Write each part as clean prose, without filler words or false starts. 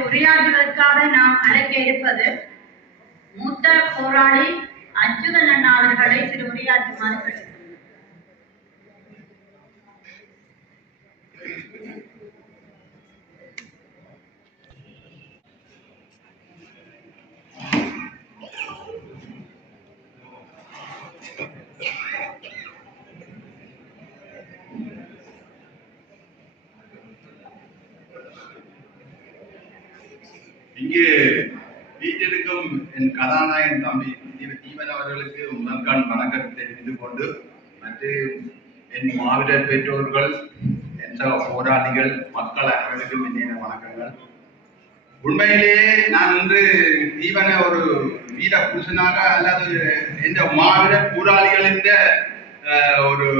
உரையாற்றுவதற்காக நாம் அழைக்க இருப்பது மூத்த போராளி அச்சுதன் அண்ணா அவர்களை திரு உரையாற்றுமாறு கேட்டுக்கொள்கிறேன். இங்கே வீட்டிற்கும் என் கதாநாயகன் தம்பி தீவன் அவர்களுக்கு முதற்கான் வணக்கத்தை தெரிவித்துக் கொண்டு மற்றும் என் மாவீரர் பெற்றோர்கள் என்ற போராளிகள் மக்கள் அனைவருக்கும் என்னென்ன வணக்கங்கள். உண்மையிலேயே நான் இன்று தீவனை ஒரு வீர புருஷனாக அல்லது என்ற மாவீரர் போராளிகளின் ஒரு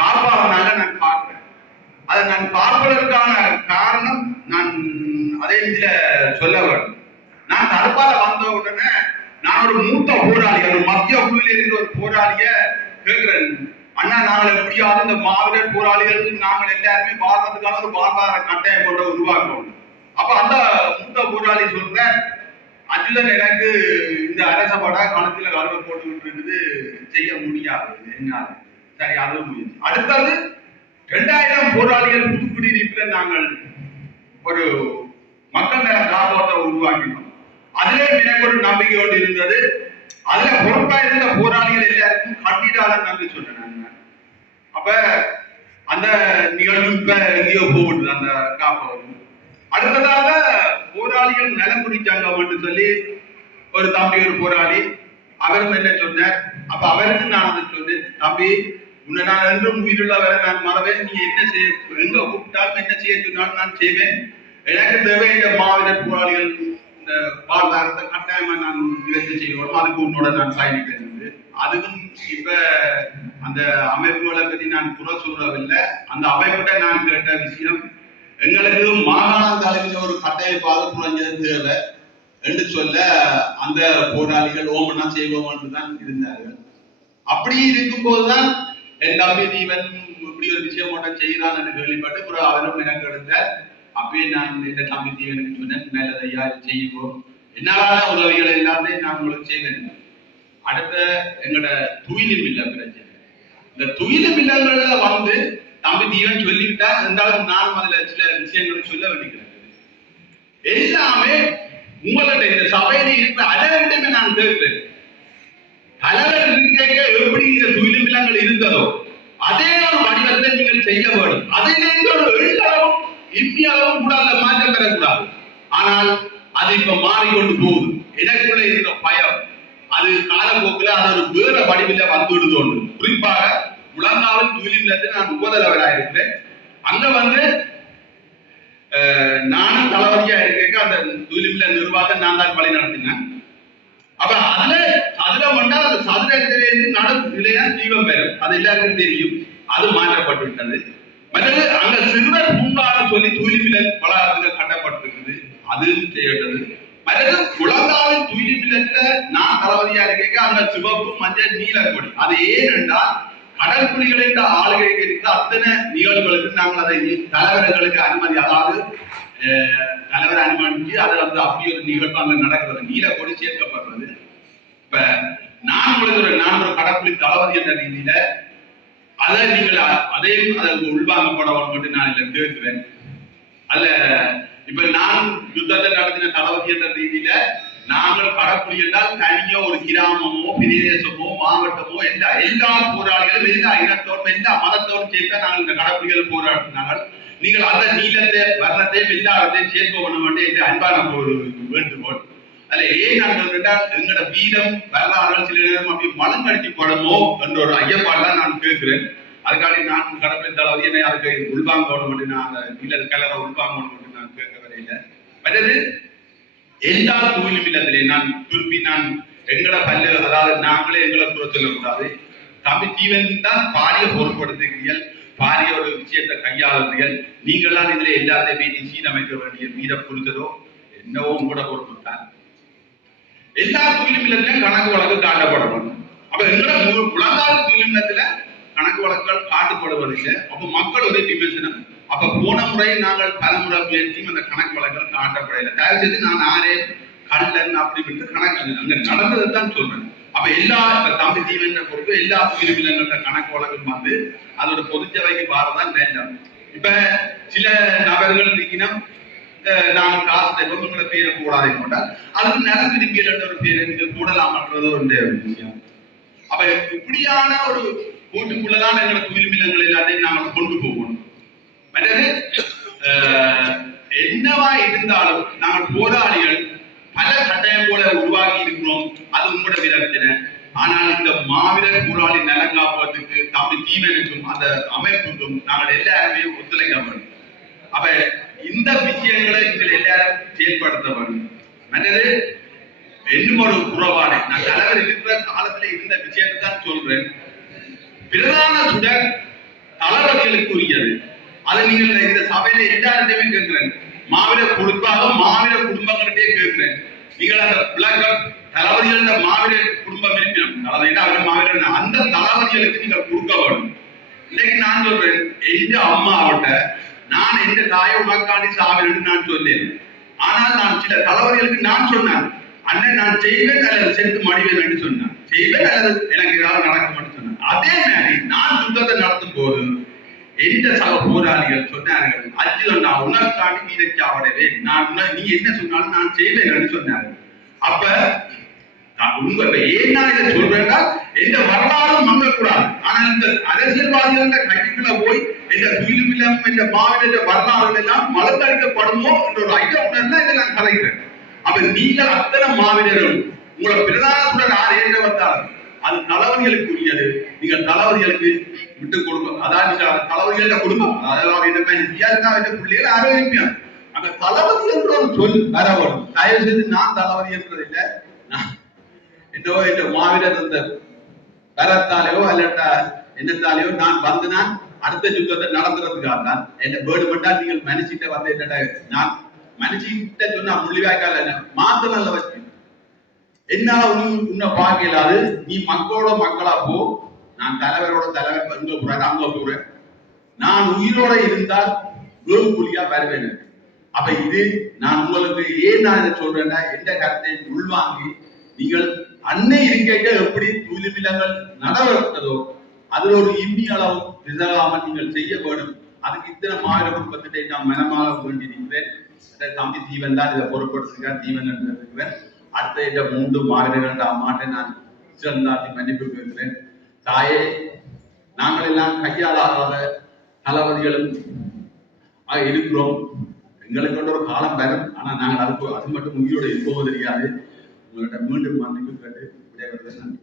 காப்பாளனாக நான் பார்க்கிறேன். அதை நான் பார்ப்பதற்கான காரணம் நான் அதே இதுல சொல்ல வேண்டும். நான் தடுப்பால வந்த உடனே நான் ஒரு மூத்த போராளி, ஒரு மத்திய குழுவில் இருந்த ஒரு போராளிய கேட்கிறேன், அண்ணா நாங்கள் எப்படியாவது இந்த மாவீரர் போராளிகள் நாங்கள் எல்லாருமே வாழ்றதுக்கான ஒரு வாழ்வாதார கட்டாயம் கொண்ட உருவாக்கணும். அப்ப அந்த மூத்த போராளி சொல்றேன், அச்சுதன் எனக்கு இந்த அரசபட களத்துல கருவை போட்டுக்கிட்டு இருக்குது, செய்ய முடியாது என்னால. சரி, அது முயற்சி. அடுத்தது 2000 போராளிகள் புதுக்குடியிருப்பில் நாங்கள் ஒரு மக்கள் நல காப்பகத்தை உருவாக்கினோம். அதிலே எனக்கு ஒரு நம்பிக்கை கொண்டு இருந்தது. அதுல பொறுப்பா இருந்த போராளிகள் எல்லாருக்கும் கண்ணீராளன் நன்றி சொன்னேன். அப்ப அந்த நிகழ்வு இப்ப எங்கேயோ போகுது அந்த காப்பகம். அடுத்ததாக போராளிகள் நலம் குறிச்சாங்க சொல்லி ஒரு தம்பி, ஒரு போராளி, அவரும் என்ன சொன்னார். அப்ப அவருக்கு நான் அதை சொன்னேன், தம்பி உன்னை நான் என்றும் உயிருள்ளவரை நான் மறவேன், நீ என்ன செய்ய எங்க கூப்பிட்டாலும் என்ன செய்ய சொன்னாலும் நான் செய்வேன். எனக்கு தேவை இந்த மாவீரர் போராளிகள் இந்த வாழ்வாரத்தை கட்டாயமா நான் நிவர்த்தி செய்யணும், அதுக்கு உன்னோட நான் பயணிக்கிறது. அதுக்கும் இப்ப அந்த அமைப்புகளை பற்றி நான் குறை சொல்லவில்லை. அந்த அமைப்பிட்ட நான் கேட்ட விஷயம், எங்களுக்கு மாகாண தலைமையில் ஒரு கட்டமைப்பாக குறைஞ்சது தேவை என்று சொல்ல அந்த போராளிகள் ஓமனா செய்வோம் என்று தான் இருந்தார்கள். அப்படி இருக்கும் போதுதான் என் தம்பி தீவன் இப்படி ஒரு விஷயம் மட்டும் செய்கிறான் என்று கேள்விப்பட்டு பிறகு அவரும் எனக்கு எடுத்த. அப்பயே நான் இந்த தம்பி தீவனுக்கு சொன்னேன், நல்லதை யார் செய்வோம், என்னாலான உதவிகளை எல்லாமே நான் உங்களுக்கு செய்வேன். அடுத்த எங்களோட துயிலும் இல்ல பிரச்சனை. இந்த துயிலும் இல்லங்கள்ல வந்து தம்பி தீவன் சொல்லிவிட்டா இருந்தாலும் நான் அதுல சில விஷயங்களை சொல்ல வேண்டியிருக்கிறது. எல்லாமே உங்களோட இந்த சபையில இருக்கிற அனைவரிடமே நான் கேட்கிறேன். தலைவர் இருக்க எப்படி இந்த துயிலும் இல்லங்கள் இருந்ததோ அதே ஒரு வடிவத்தை நீங்கள் செய்ய வேண்டும். அதை ஒரு எழுதளவும் இந்தியாவும் கூட அந்த மாற்றம் பெறக்கூடாது. ஆனால் அது இப்ப மாறிக்கொண்டு போகுது. எனக்குள்ள இருக்கிற பயம் அது காலப்போக்கில் அது ஒரு வேற வடிவில வந்துடுது. ஒன்று குறிப்பாக முழங்காவில் துயிலில் நான் உபதலைவராக இருக்கிறேன். அங்க வந்து நானும் தளபதியா இருக்க அந்த துயிலில நிர்வாகம் நான் தான் வழி நடத்தினேன். அப்ப அதுல வந்தா அது சதுரத்திலிருந்து நடநிலையா தீபம் பெறும், அது எல்லாருக்கும் தெரியும். அது மாற்றப்பட்டு விட்டது. மற்றது அங்க சிறுவர் பூங்கான்னு சொல்லி துயிலில வளாகத்துக்கு கட்டப்பட்டிருக்குது, அதுவும் செய்யப்பட்டது. மற்றது குழந்தாவின் துயிலில நான் தளபதியா இருக்க அந்த சிவப்பு மஞ்சள் நீல கொடி, அது ஏனென்றால் கடற்புலிகளின் ஆளுகைக்கு இருக்க அத்தனை நிகழ்வுகளுக்கு நாங்கள் அதை தலைவர்களுக்கு அனுமதி, அதாவது தலைவர் அனுமதிச்சு அதை வந்து அப்படி ஒரு நிகழ்வு அங்க நடக்கிறது, நீல கொடி சேர்க்கப்படுறது. இப்ப நான் ஒரு கடற்புலி தளபதி என்ற ரீதியில அதை நீங்கள் அதையும் அதற்கு உள்வாங்கப்படவும் மட்டும் நான் இதில் கேட்கிறேன். அல்ல இப்ப நான் யுத்தத்தை நடத்தின தளபதி என்ற ரீதியில நாங்கள் கடற்புலி என்றால் தனியோ ஒரு கிராமமோ பிரதேசமோ மாவட்டமோ எல்லா போராளிகளும் எல்லா இனத்தோடும் எல்லா மதத்தோடும் சேர்த்து நாங்கள் இந்த கடற்புலிகள் போராடினார்கள். நீங்கள் அந்த நீளத்தை வர்ணத்தையும் எல்லா இடத்தையும் சேர்க்க பண்ண வேண்டிய இந்த அன்பான ஒரு வேண்டுகோள். அதுல ஏன் நான் சொல்றேன், எங்களோட வீரம் வரலாறு சில நேரம் அப்படி மலங்கடிச்சு போடமோ என்ற ஒரு ஐயப்பாடுதான் நான் கேட்கிறேன். அதுக்காக நான் கடற்படை தளபதி என்னை அதுக்கு உள்வாங்கணும் மட்டும் நான் அந்த நீல கலரை உள்வாங்கணும் மட்டும் நான் கேட்க வரையில. மற்றது எல்லா தூயிலும் இல்லத்திலே நான் திருப்பி நான் எங்களோட பல்லு, அதாவது நாங்களே எங்களை குறை சொல்லக்கூடாது. தம்பி தீவன் தான் பாரிய பொருட்படுத்துகிறீர்கள், பாரிய ஒரு விஷயத்தை கையாளுறீர்கள். நீங்களாம் இதுல எல்லாத்தையுமே சீரமைக்க வேண்டிய வீர புரிஞ்சதோ என்னவோ கூட பொறுப்புத்தான். எல்லா துயிலும் இல்லத்திலும் கணக்கு வழக்கு காட்டப்படணும். அப்ப எங்களோட முழங்கால் துயிலும் இல்லத்துல கணக்கு வழக்குகள் காட்டப்படுவதில்லை. அப்ப மக்கள் ஒரு விமர்சனம், அப்ப போன முறை நாங்கள் பலமுறை முயற்சியும் அந்த கணக்கு வழக்கல் காட்டப்படையில தயவு செய்து நான் ஆரே கல்லன் அப்படி விட்டு கணக்கு அங்க நடந்ததை தான் சொல்றேன். அப்ப எல்லா தம்பி தீவன பொறுப்பு எல்லா பிரிவினர்கள கணக்கு வழக்கம் வந்து அதோட பொதுச்சபைக்கு பாரதான் நேரம். இப்ப சில நபர்கள் இருக்கணும் நாங்கள் காசு தருவோம் உங்களை பேரை கூடாது கொண்டால் அதுக்கு நல விரும்பியல் ஒரு பேரை நீங்கள் கூடலாமன்றது ஒரு விஷயம். அப்ப இப்படியான ஒரு கூட்டுக்குள்ளதான் எங்களை துயில்மில்லங்கள் எல்லாத்தையும் நாங்கள் கொண்டு போகணும். மற்றது என்னவா இருந்தாலும் நாங்கள் போராளிகள் பல கட்டாயம் போல உருவாக்கி இருக்கிறோம். அது உங்களோட விதத்தின. ஆனால் இந்த மாவீரர் போராளி நலங்காப்பதற்கு தம்பி தீவனுக்கும் அந்த அமைப்புக்கும் நாங்கள் எல்லாருமே ஒத்துழைக்க வேண்டும். அப்ப இந்த விஷயங்களை நீங்கள் எல்லாரும் செயல்படுத்த வேண்டும். மற்றது இன்னும் ஒரு குறைபாடு நான் தலைவர் இருக்கிற காலத்துல இருந்த விஷயத்தை தான் சொல்றேன். பிரதான சுடர் தளபதிகளுக்கு உரியது. அதை நீங்கள் இந்த சபையில எல்லாருமே கேட்கிறேன். மாவீரர் குறிப்பாக மாவீரர் குடும்பங்களிட்டே கேட்கிறேன். நீங்கள் அந்த விளக்கம் தளபதிகள் மாவீரர் குடும்பம் இருக்கிறோம் மாவீரர் அந்த தளபதிகளுக்கு நீங்கள் கொடுக்க வேண்டும். இன்னைக்கு நான் சொல்றேன் எந்த அம்மாவிட்ட நான் எந்த தாயை உனக்காண்டி சாவிரன்னு நான் சொல்லேன். ஆனால் நான் சில தளபதிகளுக்கு நான் சொன்னேன் அண்ணன் நான் செய்வேன் அல்லது செத்து மடிவேன் என்று சொன்னேன். செய்வேன் அல்லது எனக்கு ஏதாவது நடக்கும் சொன்னேன். அதே மாதிரி நான் யுத்தத்தை நடத்தும் போது எந்த சக போராளிகள் சொன்னார்கள் அஜித் நான் உனக்காண்டி வீரச்சாவடவே நான் நீ என்ன சொன்னாலும் நான் செய்வேன் என்று சொன்னார்கள். அப்ப உங்க ஏன் நான் இதை சொல்றேன்னா எந்த வரலாறும் மங்கக்கூடாது. ஆனால் இந்த அரசியல்வாதிகள் கைக்குள்ள போய் எந்த துயிலுமில்லம் என்ற மாவீர வரலாறுகள் எல்லாம் மலர்ந்தளிக்கப்படுமோ என்ற ஒரு ஐயம் உணர்ந்தா இதை நான் கலைக்கிறேன். அப்ப நீங்கள் அத்தனை மாவீரர்கள் உங்களை பிரதானத்துடன் யார் ஏற்ற வந்தாலும் அது தளபதிகளுக்கு உரியது. நீங்கள் தளபதிகளுக்கு விட்டு கொடுக்கும். அதாவது நீங்க தளபதிகள குடும்பம் அதாவது பிள்ளைகள் ஆரோக்கியம் அந்த தளபதி என்ற ஒரு சொல் வர வரும். தயவு செய்து நான் தளபதி என்றது இல்லை. என்னோ என்ற மாவீரர் அந்த கரத்தாலேயோ அல்லட்டா என்னத்தாலேயோ நான் வந்து நான் அடுத்த யுத்தத்தை நடத்துறதுக்காக தான் என்ன பேர்டு மட்டும் நீங்கள் மனுஷிட்ட வந்து என்னடா நான் மனுஷிட்ட சொன்னா முள்ளிவாய்க்கால மாத்த நல்ல வச்சு என்னால உன்னை பார்க்கலாது. நீ மக்களோட மக்களா போ. நான் தலைவரோட தலைவர் எங்க போறேன் அங்க போறேன். நான் உயிரோட இருந்தால் வேறு புலியா வருவேன். அப்ப இது நான் உங்களுக்கு ஏன் நான் இதை சொல்றேன்னா எந்த கருத்தை உள்வாங்கி நீங்கள் அன்னை இருக்கைக்கு எப்படி துயிலுமில்லங்கள் நடவடிக்கிறதோ அதுல ஒரு இம்மி அளவு விசாராமல் நீங்கள் செய்ய வேண்டும். அதுக்கு இத்தனை மாவீர குடும்பத்திட்ட நான் மனமாக வேண்டியிருக்கிறேன். தம்பி தீவன் தான் இதை பொருட்படுத்திருக்கார். தீவன் என்று இருக்கிறேன். அடுத்த இந்த 3 மாவீரர்கள் அம்மாட்டை நான் சிறந்தாத்தி மன்னிப்பு கேட்கிறேன். தாயே நாங்கள் எல்லாம் கையாளாத தளபதிகளும் இருக்கிறோம். எங்களுக்கு ஒரு காலம் வரும். ஆனா நாங்கள் அது மட்டும் உயிரோடு இருப்போம் தெரியாது. உங்கள்கிட்ட மீண்டும் மன்னிப்பு கேட்டு விடைபெறுகிறேன். நன்றி.